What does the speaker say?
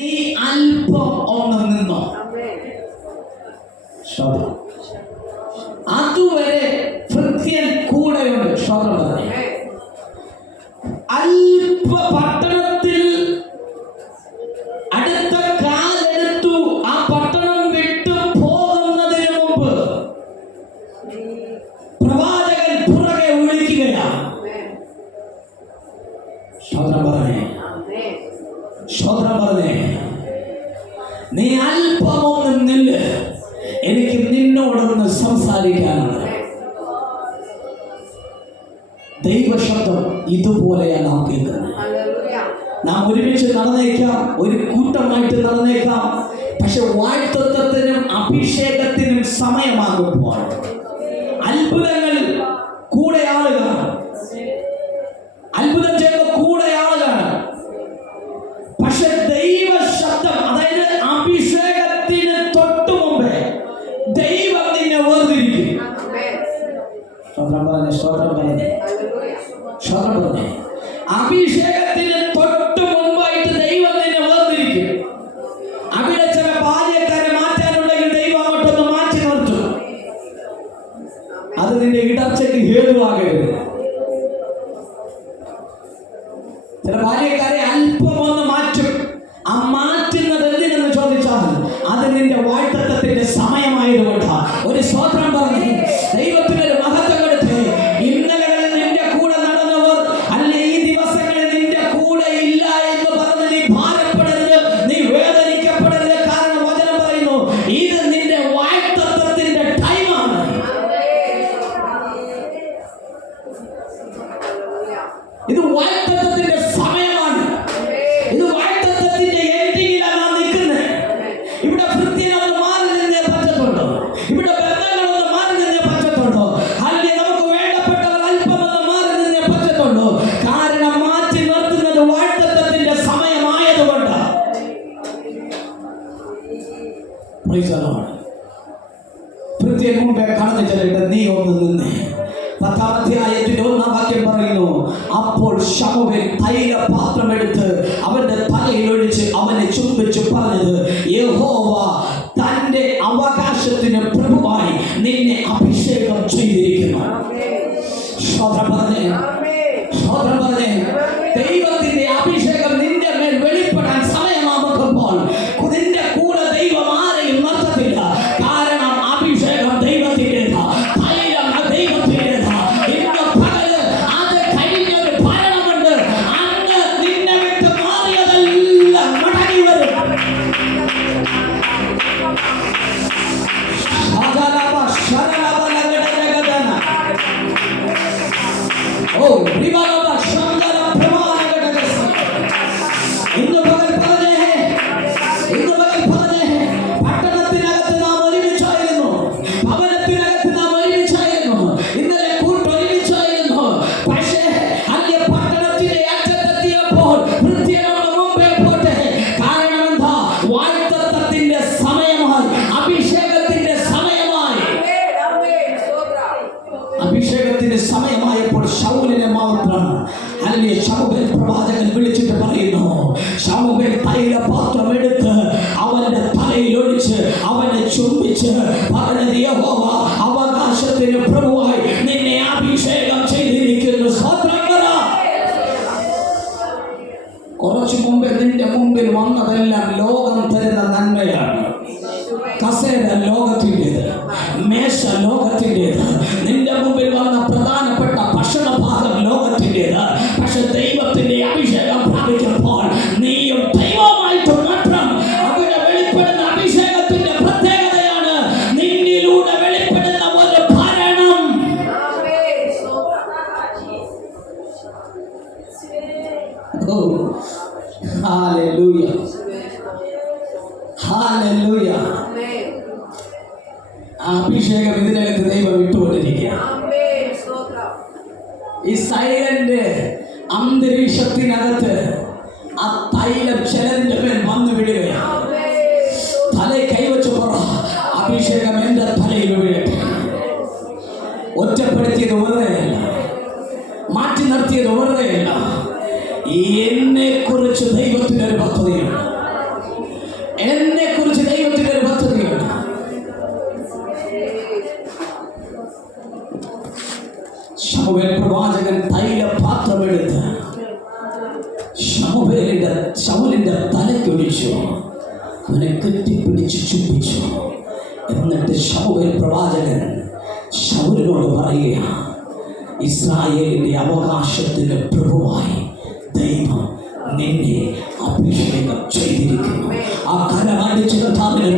നീ അല്പം ഒന്ന് നിന്നോ. അതുവരെ ഭൃത്യൻ കൂടെയുണ്ട്. അല്പ പട്ടണത്തിൽ അടുത്ത കാലെടുത്തു ആ പട്ടണം വിട്ടു പോകുന്നതിന് മുമ്പ് പ്രവാചകൻ പുറകെ വിളിക്കുകയാണ്. സ്തോത്രം പറഞ്ഞേ. നീ അല്പമൊന്നും നില്ല്, എനിക്ക് നിന്നോടൊന്ന് സംസാരിക്കാനുണ്ട്. ദൈവശബ്ദം ഇതുപോലെയാണ് നാം കേൾക്കുന്നത്. നാം ഒരുമിച്ച് നടന്നേക്കാം, ഒരു കൂട്ടമായിട്ട് നടന്നേക്കാം. പക്ഷെ വാഴ്ത്തത്വത്തിനും അഭിഷേകത്തിനും സമയമാകുമ്പോൾ അത്ഭുതങ്ങൾ കൂടെ ആളുകളാണ്, അത്ഭുതം ചെയ്യുന്ന കൂടെ ആളുകളാണ്. പക്ഷെ ദൈവശബ്ദം, അതായത് അഭിഷേകത്തിന് തൊട്ടു മുമ്പേ ദൈവം നിന്നെ വേർതിരിക്കും. അഭിഷേകത്തിന് തൊട്ടു മുമ്പായിട്ട് ദൈവം നിന്നെ വേർതിരിക്കും. അവിടെ ചില ബാല്യക്കാരെ മാറ്റാനുണ്ടെങ്കിൽ ദൈവം അങ്ങോട്ടൊന്ന് മാറ്റി നിർത്തും. അത് നിന്റെ ഇടർച്ചയ്ക്ക് ഹേതുവാകരുത്. ചില ബാല്യക്കാരെ അല്പം ഒന്ന് മാറ്റും. ആ മാറ്റുന്നത് എന്തിനെന്ന് ചോദിച്ചാൽ അത് നിന്റെ വാഴ്ത്തത്വത്തിന്റെ സമയമായതുകൊണ്ടാണ്. ഒരു സ്തോത്രം പറഞ്ഞ് ദൈവത്തിന് ഒരു മഹത്വം കൊടുത്ത്. ഇന്നലകളിൽ നിന്റെ കൂടെ നടന്നവർ അല്ലെ ഈ ദിവസങ്ങളിൽ നിന്റെ കൂടെ ഇല്ല എന്ന് പറഞ്ഞ് നീ ഭാരപ്പെടരുത്, നീ വേദനിക്കപ്പെടരുത്. കാരണം വചനം പറയുന്നു ഇത് നിന്റെ വാഴ്ത്തത്വത്തിന്റെ ടൈമാണ്. ഇത് വാഴ്ത്തത്വത്തിന്റെ സമയമാണ്. ഇത് വാഴ്ത്തത്വത്തിന്റെ എൻഡിങ്ങിലാണ് നാം നിൽക്കുന്നത്. ഇവിടെ ഭൃത്യനൊന്ന് മാറി നിന്നേ പറ്റത്തുള്ളൂ. ഇവിടെ ബന്ധങ്ങളൊന്ന് മാറി നിന്നേ പറ്റത്തുള്ളൂ. അല്ലെങ്കിൽ നമുക്ക് വേണ്ടപ്പെട്ടവർ അല്പമൊന്ന് മാറി നിന്നേ പറ്റത്തുള്ളൂ. കാരണം മാറ്റി നിർത്തുന്നത് വാഴ്ത്തത്വത്തിന്റെ സമയമായതുകൊണ്ട്. ഭൃത്യൻ മുമ്പേ കടന്നു ചെല്ലിട്ട് നീ ഒന്ന് നിന്നേ. 10-ാം അധ്യായത്തിന്റെ 1-ാം വാക്യം പറയുന്നു, അപ്പോൾ ശമൂവേൽ തൈലപാത്രം എടുത്ത് അവന്റെ തലയിൽ ഒഴിച്ച് അവനെ ചുംബിച്ച് പറഞ്ഞത്, യഹോവ തന്റെ അവകാശത്തിന് പ്രഭുവായി നിന്നെ അഭിഷേകം ചെയ്തിരിക്കുന്നു. സ്തോത്രം പറഞ്ഞേ, സ്തോത്രം പറഞ്ഞേ. ദൈവത്തിന്റെ അഭിഷേകം നിന്റെ മേൽ വെളിപ്പെടാൻ സമയമാകുമ്പോൾ നിന്റെ കൂടെ ദൈവം ആരെയും നിർത്തത്തില്ല. കാരണം അഭിഷേകം ദൈവത്തിൻ്റെതാ, തൈലം ദൈവത്തിൻ്റെതാ. ഇന്ന് പകല് അത് കഴിഞ്ഞൊരു ഭരണമുണ്ട്. അങ്ങ് നിന്നെ വിട്ട് മാറിയതെല്ലാം മടങ്ങി വരും. ഇന്ന് പകൽ പറഞ്ഞേ, ഇന്ന് പകൽ പറഞ്ഞേ, പട്ടണത്തിനകത്ത് നാം ഒരുമിച്ചായിരുന്നു, ഭവനത്തിനകത്ത് നാം ഒരുമിച്ചായിരുന്നു, ഇന്നലെ കൂട്ടൊരുമിച്ചായിരുന്നു. പക്ഷേ അല്ലെ പട്ടണത്തിന്റെ അറ്റത്തെത്തിയപ്പോൾ ഭൃത്യനോട് മുമ്പേ പോട്ടെ. കാരണം എന്താ? വാഴ്ത്തത്വത്തിന്റെ സമയമായി, അഭിഷേകത്തിന്റെ സമയമായി. അഭിഷേകത്തിന്റെ സമയമായപ്പോൾ ശൗലിനെ മാത്രം അല്ലെ ശമൂവേൽ പ്രവാചകൻ വിളിച്ചിട്ട് പറയുന്നു, ശമൂവേൽ തൈലപാത്രം എടുത്ത് അവന്റെ തലയിൽ ഒഴിച്ച് അവനെ ചുംബിച്ച് പറഞ്ഞത്, യഹോവ അവകാശത്തിന് പ്രഭുവായി നിന്നെ അഭിഷേകം ചെയ്തിരിക്കുന്നു. സ്തോത്രം പറ. കുറച്ചു മുമ്പേ നിന്റെ മുമ്പിൽ വന്നതെല്ലാം ലോകം തരുന്ന നന്മയാണ്. കസേര ലോകത്തിൻ്റെത്, മേശ ലോകത്തിൻ്റെത്, നിന്റെ മുമ്പിൽ വന്ന പ്രധാനപ്പെട്ട ഭക്ഷണഭാഗം ലോകത്തിൻ്റെത്. പക്ഷെ ദൈവത്തിന്റെ അഭിഷേകം പ്രാപിക്കുമ്പോൾ നീയും ദൈവമായിട്ട് മാത്രം അവിടെ വെളിപ്പെടുന്ന അഭിഷേകത്തിന്റെ പ്രത്യേകതയാണ് നിന്നിലൂടെ വെളിപ്പെടുന്ന ഒരു ഭരണം. Hallelujah, hallelujah. അഭിഷേകം ഇതിനകത്ത് ദൈവം ഇട്ടുകൊണ്ടിരിക്കുക. ഈ സൈലന്റ് അന്തരീക്ഷത്തിനകത്ത് ആ തൈലം ചിലതിന്റെ മേൽ വന്നു വീഴുകയാണ്. തലയിൽ കൈവച്ച് പറ, അഭിഷേകം എന്റെ തലയിൽ വീഴട്ടെ. ഒറ്റപ്പെടുത്തിയത് വെറുതെയല്ല, മാറ്റി നിർത്തിയത് വെറുതെയല്ല. എന്നെ കുറിച്ച് ദൈവത്തിനൊരു പദ്ധതിയുണ്ട്. പാത്രമെടുത്ത് ശൗലിന്റെ തലയ്ക്കൊഴിച്ചു, അവനെ കെട്ടിപ്പിടിച്ച് ചുംബിച്ചു. എന്നിട്ട് ശമൂവേൽ പ്രവാചകൻ ശൗലിനോട് പറയുക, ഇസ്രായേലിന്റെ അവകാശത്തിന് പ്രഭുവായി ദൈവം നിന്നെ അഭിഷേകം ചെയ്തിരിക്കുന്നു. ആ കരമടിച്ച് കർത്താവിനെ